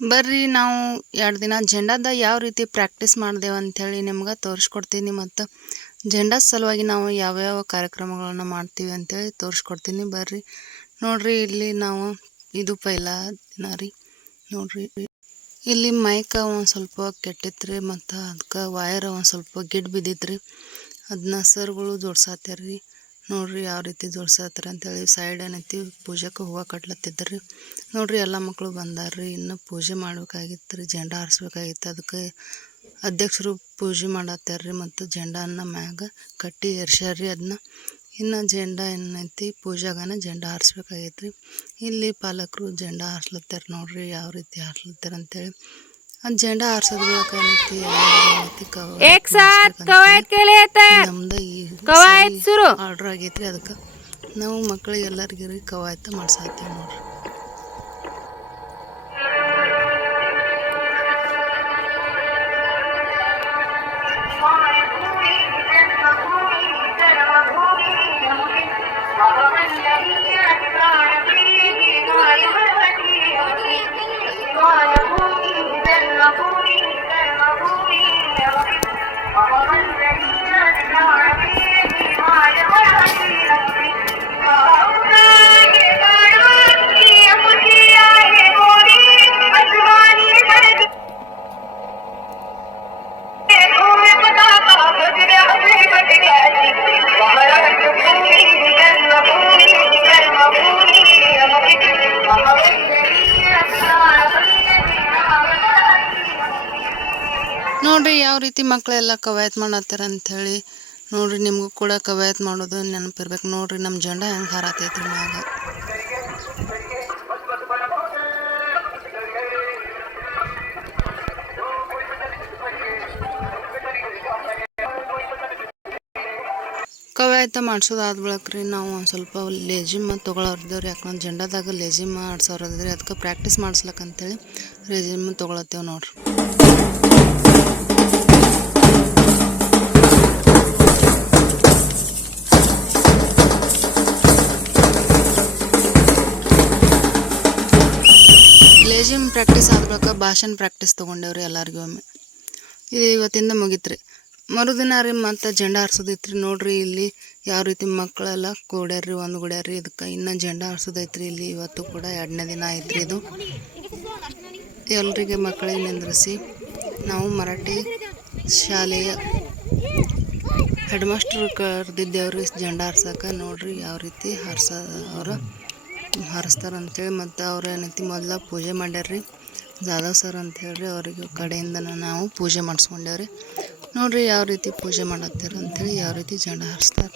ಬರ್ರಿ ನಾವು ಎರಡು ದಿನ ಜೆಂಡಾದ ಯಾವ ರೀತಿ ಪ್ರಾಕ್ಟೀಸ್ ಮಾಡಿದೆವು ಅಂಥೇಳಿ ನಿಮ್ಗೆ ತೋರಿಸ್ಕೊಡ್ತೀನಿ ಮತ್ತು ಜೆಂಡಾದ ಸಲುವಾಗಿ ನಾವು ಯಾವ್ಯಾವ ಕಾರ್ಯಕ್ರಮಗಳನ್ನು ಮಾಡ್ತೀವಿ ಅಂಥೇಳಿ ತೋರಿಸ್ಕೊಡ್ತೀನಿ ಬರ್ರಿ. ನೋಡ್ರಿ ಇಲ್ಲಿ ನಾವು ಇದು ಪೈಲ ದಿನ ರೀ. ನೋಡ್ರಿ ಇಲ್ಲಿ ಮೈಕ ಒಂದು ಸ್ವಲ್ಪ ಕೆಟ್ಟಿತ್ತು ರೀ ಮತ್ತು ಅದಕ್ಕೆ ವಯರ್ ಒಂದು ಸ್ವಲ್ಪ ಗಿಡ್ ಬಿದ್ದಿತ್ತು ರೀ ಅದನ್ನ ಸರ್ಗಳು ಜೋಡ್ಸಾತ್ಯಾರ. ನೋಡ್ರಿ ಯಾವ ರೀತಿ ಜೋಡ್ಸಾತ್ತಾರ ಅಂತೇಳಿ ಸೈಡ್ ಏನೈತಿ ಪೂಜೆಗೆ ಹೂವು ಕಟ್ಲತ್ತಿದ್ರಿ. ನೋಡ್ರಿ ಎಲ್ಲ ಮಕ್ಕಳು ಬಂದಾರ್ರಿ, ಇನ್ನು ಪೂಜೆ ಮಾಡ್ಬೇಕಾಗಿತ್ತು ರೀ ಜೆಂಡ ಹಾರಿಸ್ಬೇಕಾಗಿತ್ತು. ಅದಕ್ಕೆ ಅಧ್ಯಕ್ಷರು ಪೂಜೆ ಮಾಡತ್ತಾರ ರೀ ಮತ್ತು ಜೆಂಡಾನ ಮ್ಯಾಗ ಕಟ್ಟಿ ಏರ್ಸ್ಯಾರ್ರಿ ಅದನ್ನ ಇನ್ನು ಜೆಂಡ ಏನೈತಿ, ಪೂಜಾಗನ ಜಂಡ ಹಾರಿಸ್ಬೇಕಾಗೈತ್ರಿ. ಇಲ್ಲಿ ಪಾಲಕರು ಜೆಂಡ ಹಾರಿಸ್ಲತ್ತಾರ ನೋಡ್ರಿ, ಯಾವ ರೀತಿ ಹಾರ್ಸ್ಲತ್ತಾರ ಅಂತೇಳಿ. ಜೆಂಡ ಆರ್ಸೋದು ಏಕ್ ಸಾತ್ ಕವಾಯತ್ ಕೇಳಿ ನಮ್ದು ಕವಾಯತ್ ಶುರು. ಆರ್ಡ್ರ್ ಆಗೈತ್ರಿ ಅದಕ್ಕೆ. ನಾವು ಮಕ್ಕಳಿಗೆ ಎಲ್ಲರಿಗೂ ಕವಾಯತ್ ಮಾಡ್ಸಾತೀವಿ ನೋಡ್ರಿ. ನೋಡ್ರಿ ಯಾವ ರೀತಿ ಮಕ್ಕಳೆಲ್ಲ ಕವಾಯತ್ ಮಾಡತ್ತಾರ ಹೇಳಿ ನೋಡ್ರಿ ನಿಮಗೂ ಕೂಡ ಕವಾಯತ್ ಮಾಡೋದು ನೆನಪಿರ್ಬೇಕು. ನೋಡ್ರಿ ನಮ್ಮ ಜಂಡ ಹೆಂಗೆ ಹಾರಾತೈತ್ರಿ ಮ್ಯಾಗ. ಕವಾಯತ ಮಾಡ್ಸೋದಾದ ಬಳಿಕ ರೀ ನಾವು ಒಂದು ಸ್ವಲ್ಪ ಲೇಜಿಮ್ಮ ತೊಗೊಳೋರ್ದೇವ್ರಿ ಯಾಕಂದ್ರೆ ಜಂಡದಾಗ ಲೇಜಿಮ್ ಆಡ್ಸೋರದ್ರಿ ಅದಕ್ಕೆ ಪ್ರಾಕ್ಟೀಸ್ ಮಾಡಿಸ್ಲಕ್ಕಂತೇಳಿ ಲೇಜಿಮ್ ತೊಗೊಳತ್ತೇವೆ ನೋಡ್ರಿ. ಲೇಜಿಮ್ ಪ್ರಾಕ್ಟೀಸ್ ಆಗ್ಬೇಕ ಭಾಷಣ ಪ್ರಾಕ್ಟೀಸ್ ತೊಗೊಂಡೇವ್ರಿ ಎಲ್ಲರಿಗೂ ಒಮ್ಮೆ. ಇದು ಇವತ್ತಿಂದ ಮುಗೀತು ಮರುದಿನ ರೀ ಮತ್ತು ಜೆಂಡ ಹಾರ್ಸೋದೈತ್ರಿ. ನೋಡ್ರಿ ಇಲ್ಲಿ ಯಾವ ರೀತಿ ಮಕ್ಕಳೆಲ್ಲ ಕೂಡ್ಯಾರ್ರಿ, ಒಂದು ಗುಡ್ಯಾರ್ರಿ. ಇದಕ್ಕೆ ಇನ್ನೂ ಜೆಂಡ ಹಾರ್ಸೋದೈತ್ರಿ ಇಲ್ಲಿ. ಇವತ್ತು ಕೂಡ ಎರಡನೇ ದಿನ ಐತ್ರಿ ಇದು. ಎಲ್ರಿಗೆ ಮಕ್ಕಳಿಗೆ ನಿಂದ್ರಿಸಿ ನಾವು ಮರಾಠಿ ಶಾಲೆಯ ಹೆಡ್ ಮಾಸ್ಟರ್ ಕರೆದಿದ್ದೇವ್ರಿ ಜೆಂಡ ಹಾರ್ಸಕ್ಕೆ ನೋಡ್ರಿ ಯಾವ ರೀತಿ ಹಾರ್ಸ ಅವ್ರು ಹಾರಿಸ್ತಾರ ಅಂತೇಳಿ ಮತ್ತು ಅವ್ರು ಏನೈತಿ ಮೊದಲ ಪೂಜೆ ಮಾಡ್ಯಾರ್ರಿ. ಜಾಧವ್ ಸರ್ ಅಂತ ಹೇಳ್ರಿ ಅವ್ರಿಗೆ ಕಡೆಯಿಂದ ನಾವು ಪೂಜೆ ಮಾಡಿಸ್ಕೊಂಡೇವ್ರಿ. ನೋಡಿರಿ ಯಾವ ರೀತಿ ಪೂಜೆ ಮಾಡತ್ತಾರ ಅಂಥೇಳಿ ಯಾವ ರೀತಿ ಜೆಂಡ ಹಾರಿಸ್ತಾರೆ.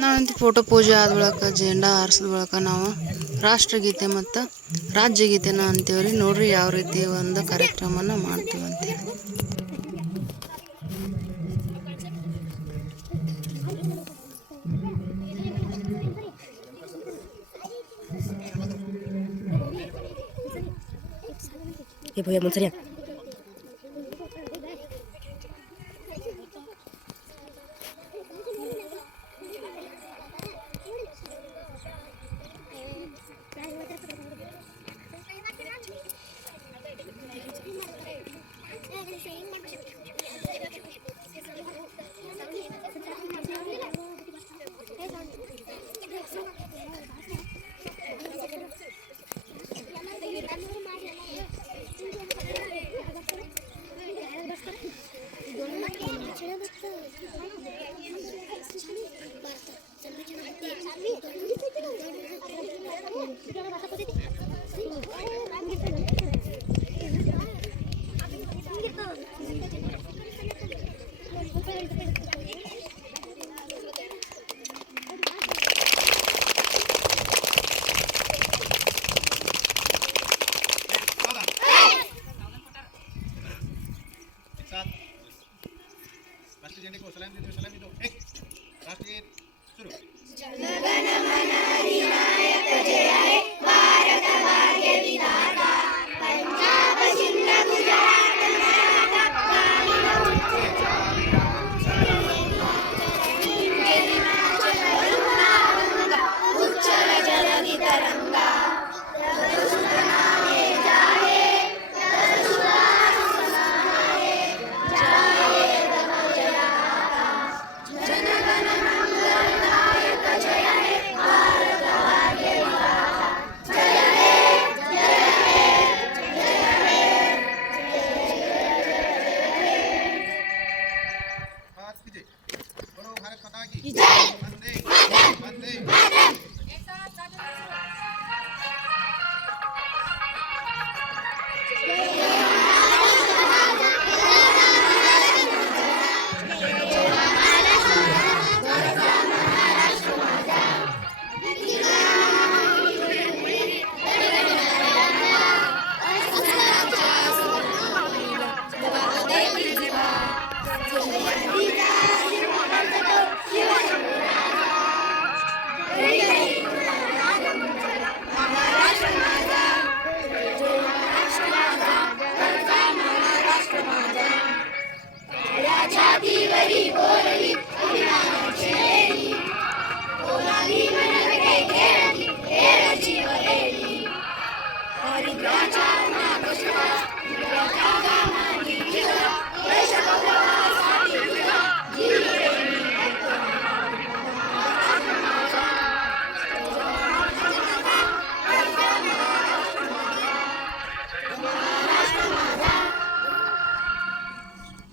ನಾವಂತೂ ಫೋಟೋ ಪೂಜೆ ಆದ ಬಳಿಕ, ಜೆಂಡ ಹಾರಿಸಿದ ಬಳಿಕ ನಾವು ರಾಷ್ಟ್ರಗೀತೆ ಮತ್ತು ರಾಜ್ಯಗೀತೆನ ಅಂತೇವ್ರಿ. ನೋಡಿರಿ ಯಾವ ರೀತಿ ಒಂದು ಕಾರ್ಯಕ್ರಮನ ಮಾಡ್ತೀವಿ 也不会蒙着脸。Marta, sen de kendine bak. Sen de kendine bak.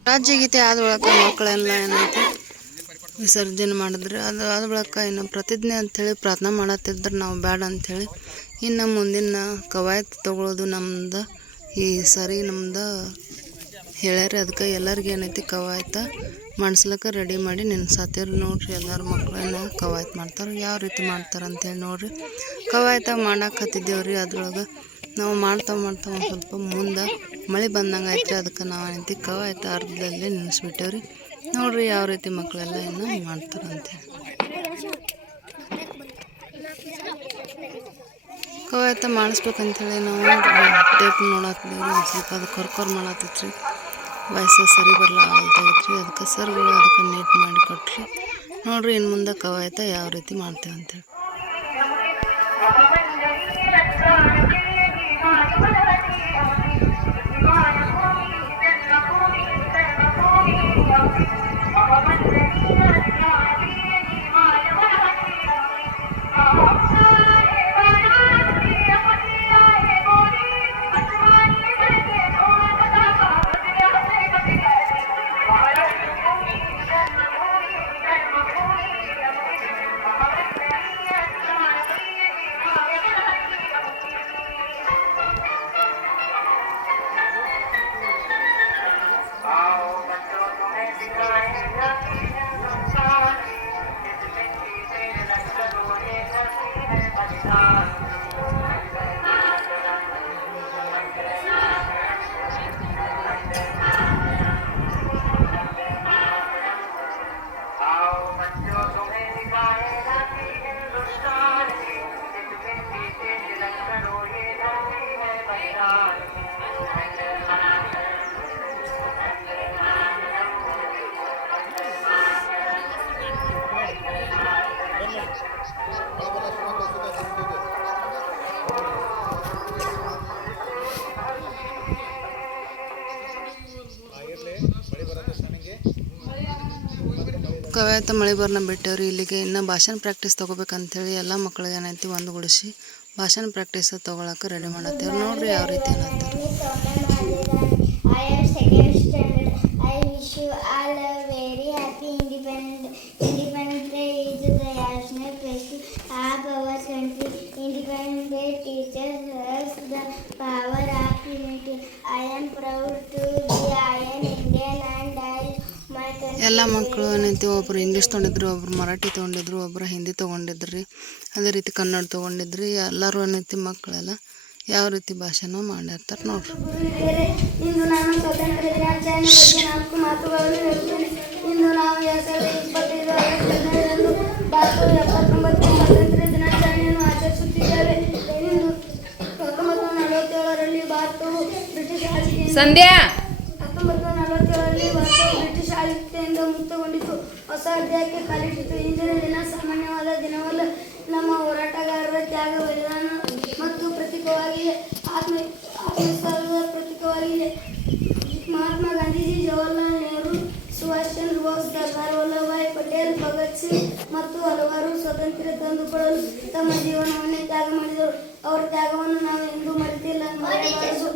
ರಾಜ್ಯಗೀತೆ ಆದ ಬಳಿಕ ಮಕ್ಕಳೆಲ್ಲ ಏನೈತಿ, ವಿಸರ್ಜನೆ ಮಾಡಿದ್ರೆ. ಅದು ಆದ ಬಳಿಕ ಇನ್ನು ಪ್ರತಿಜ್ಞೆ ಅಂಥೇಳಿ ಪ್ರಾರ್ಥನೆ ಮಾಡತ್ತಿದ್ರೆ. ನಾವು ಬೇಡ ಅಂಥೇಳಿ ಇನ್ನು ಮುಂದಿನ ಕವಾಯತ್ ತಗೊಳ್ಳೋದು ನಮ್ದು, ಈ ಸರಿ ನಮ್ದು ಹೇಳ್ಯಾರ. ಅದಕ್ಕೆ ಎಲ್ಲರಿಗೆ ಏನೈತಿ ಕವಾಯತ ಮಾಡಿಸ್ಲಿಕ್ಕೆ ರೆಡಿ ಮಾಡಿ ನೆನ್ಸಾತಿರ್ ನೋಡ್ರಿ. ಎಲ್ಲರ ಮಕ್ಕಳನ್ನ ಕವಾಯತ್ ಮಾಡ್ತಾರೆ, ಯಾವ ರೀತಿ ಮಾಡ್ತಾರೆ ಅಂತೇಳಿ ನೋಡ್ರಿ. ಕವಾಯತ ಮಾಡಾಕತ್ತಿದ್ದೇವ್ರಿ. ಅದ್ರೊಳಗೆ ನಾವು ಮಾಡ್ತಾ ಮಾಡ್ತಾ ಒಂದು ಸ್ವಲ್ಪ ಮುಂದೆ ಮಳೆ ಬಂದಂಗೆ ಆಯ್ತು ಅದಕ್ಕೆ ನಾವು ಏನೈತಿ ಆಯ್ತು, ಅರ್ಧದಲ್ಲಿ ನೆನೆಸ್ಬಿಟ್ಟೇವ್ರಿ ನೋಡ್ರಿ ಯಾವ ರೀತಿ ಮಕ್ಕಳೆಲ್ಲ ಇನ್ನು ಮಾಡ್ತಾರೆ ಅಂತೇಳಿ ಕವಾಯತ ಮಾಡಿಸ್ಬೇಕಂತೇಳಿ ನಾವು ಟೇಪ್ ನೋಡತ್ತಿದ್ದೀವಿ ಸ್ವಲ್ಪ ಅದು ಕೊರ್ಕೊರ್ ಮಾಡತ್ತಿತ್ರಿ ವಯಸ್ಸು ಸರಿ ಬರಲ್ಲ ಆಗ್ತಾಯಿತ್ರಿ ಅದಕ್ಕೆ ಸರ್ಗಳು ಅದಕ್ಕೆ ನೀಟ್ ಮಾಡಿ ಕೊಟ್ರಿ. ನೋಡ್ರಿ ಇನ್ನು ಮುಂದೆ ಕವಾಯತ ಯಾವ ರೀತಿ ಮಾಡ್ತೇವೆ ಅಂತೇಳಿ ಕವಾಯತ ಮಳೆ ಬರ್ನ ಬಿಟ್ಟವ್ರಿ, ಇಲ್ಲಿಗೆ ಇನ್ನು ಭಾಷಣ ಪ್ರಾಕ್ಟೀಸ್ ತೊಗೋಬೇಕಂತೇಳಿ ಎಲ್ಲ ಮಕ್ಳಿಗೆ ಏನೈತಿ ಒಂದುಗೂಡಿಸಿ ಭಾಷಣ ಪ್ರಾಕ್ಟೀಸ್ ತೊಗೊಳಕ್ಕೆ ರೆಡಿ ಮಾಡತ್ತೇವ್ರಿ. ನೋಡ್ರಿ ಯಾವ ರೀತಿ ಏನಂತಾರೆ I am second standard. I wish you all a very happy independent Independence Day is the national festival of our country. Independence Day teaches us the power of unity. I am proud to be an Indian and I my country. ಎಲ್ಲ ಮಕ್ಕಳು ಏನೈತಿ ಒಬ್ಬರು English ತೊಗೊಂಡಿದ್ರು ಒಬ್ಬರು ಮರಾಠಿ ತೊಗೊಂಡಿದ್ರು ಒಬ್ರು ಹಿಂದಿ ತೊಗೊಂಡಿದ್ರಿ. ಅದೇ ರೀತಿ ಕನ್ನಡ ತೊಗೊಂಡಿದ್ರಿ. ಎಲ್ಲರೂ ಏನೈತಿ ಮಕ್ಕಳೆಲ್ಲ ಯಾವ ರೀತಿ ಭಾಷೆನೂ ಮಾಡಿರ್ತಾರೆ ನೋಡ್ರಿ. ಗುರುಹಿರಿಯರೇ, ಇಂದು ನಾನು ಸ್ವಾತಂತ್ರ್ಯ ದಿನಾಚರಣೆ ಬಗ್ಗೆ ನಾಲ್ಕು ಮಾತುಗಳನ್ನು ಹೇಳುತ್ತೇನೆ. ಇಂದು ನಾವು ಎರಡ್ ಸಾವಿರದ ಇಪ್ಪತ್ತೈದು ಆಗಸ್ಟ್ ಹದಿನೈದರಂದು ಭಾರತದ ಎಪ್ಪತ್ತೊಂಬತ್ತು ಸ್ವಾತಂತ್ರ್ಯ ದಿನಾಚರಣೆಯನ್ನು ಆಚರಿಸುತ್ತಿದ್ದೇವೆ. ಇಂದು ಹತ್ತೊಂಬತ್ತು ನೂರ ನಲವತ್ತೇಳರಲ್ಲಿ ಭಾರತವು ಬ್ರಿಟಿಷ್ ಆಳ್ವಿಕೆಯಿಂದ ಸಂಧ್ಯಾ! ಹತ್ತೊಂಬತ್ತು ಆಳ್ವಿಕೆಯಿಂದ ಮುಕ್ತಗೊಂಡಿತು ಹೊಸ ಅಧ್ಯಾಯಕ್ಕೆ ಕಾಲಿಟ್ಟಿತು ಇಂದಿನ ದಿನ ಸಾಮಾನ್ಯವಾದ ದಿನವಲ್ಲ. ನಮ್ಮ ಹೋರಾಟಗಾರರ ತ್ಯಾಗ, ಬಲಿದಾನ ಮತ್ತು ಪ್ರತೀಕವಾಗಿದೆ ಆತ್ಮ, ಆತ್ಮವಿಶ್ವಾಸದ ಪ್ರತೀಕವಾಗಿದೆ ಮಹಾತ್ಮ ಗಾಂಧೀಜಿ, ಜವಾಹರ್ಲಾಲ್ ನೆಹರು ಸುಭಾಷ್ ಚಂದ್ರ ಬೋಸ್, ಸರ್ದಾರ್ ವಲ್ಲಭಭಾಯ್ ಪಟೇಲ್, ಭಗತ್ ಸಿಂಗ್ ಮತ್ತು ಹಲವಾರು ಸ್ವಾತಂತ್ರ್ಯ ತಂದುಕೊಡಲು ತಮ್ಮ ಜೀವನವನ್ನೇ ತ್ಯಾಗ ಮಾಡಿದರು. ಅವರ ತ್ಯಾಗವನ್ನು ನಾವು ಎಂದೂ ಮರೆತಿಲ್ಲ. ಮರೆಯಬಾರದು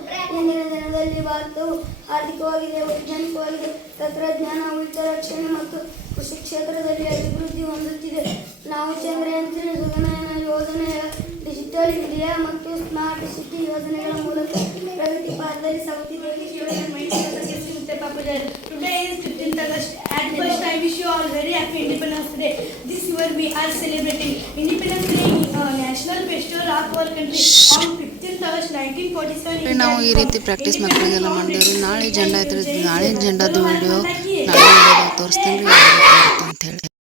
ದಿನದಲ್ಲಿ ಭಾರತವು ಆರ್ಥಿಕವಾಗಿದೆ, ವೈಜ್ಞಾನಿಕವಾಗಿದೆ, ತಂತ್ರಜ್ಞಾನ ಉಳಿತ ರಕ್ಷಣೆ ಮತ್ತು ಕೃಷಿ ಕ್ಷೇತ್ರದಲ್ಲಿ ಅಭಿವೃದ್ಧಿ ಹೊಂದುತ್ತಿದೆ ನಾವು ಚಂದ್ರಯಾನ ಗಗನಯಾನ ಯೋಜನೆಯ ಡಿಜಿಟಲ್ ಇಂಡಿಯಾ ಮತ್ತು ಸ್ಮಾರ್ಟ್ ಸಿಟಿ ಯೋಜನೆಗಳ ಮೂಲಕ ಪ್ರಗತಿ ಪಾತ್ರದಲ್ಲಿ ಸಾಗುತ್ತಿದ್ದೇವೆ Today is 15th August. At first, I wish you all very happy Independence Day. This year we are celebrating Independence Day, uh, national festival of our country on 15th August 1947. ನಾವು ಈ ರೀತಿ practice ಮಕ್ಕಳಿಗೆಲ್ಲ ಮಾಡಿದೇವ್ರಿ ನಾಳೆ ಜೆಂಡಾ ಐತ್ರಿ ನಾಳೆ ಜೆಂಡಾದು video ನಾಳೆ ತೋರಿಸ್ತೇನೆ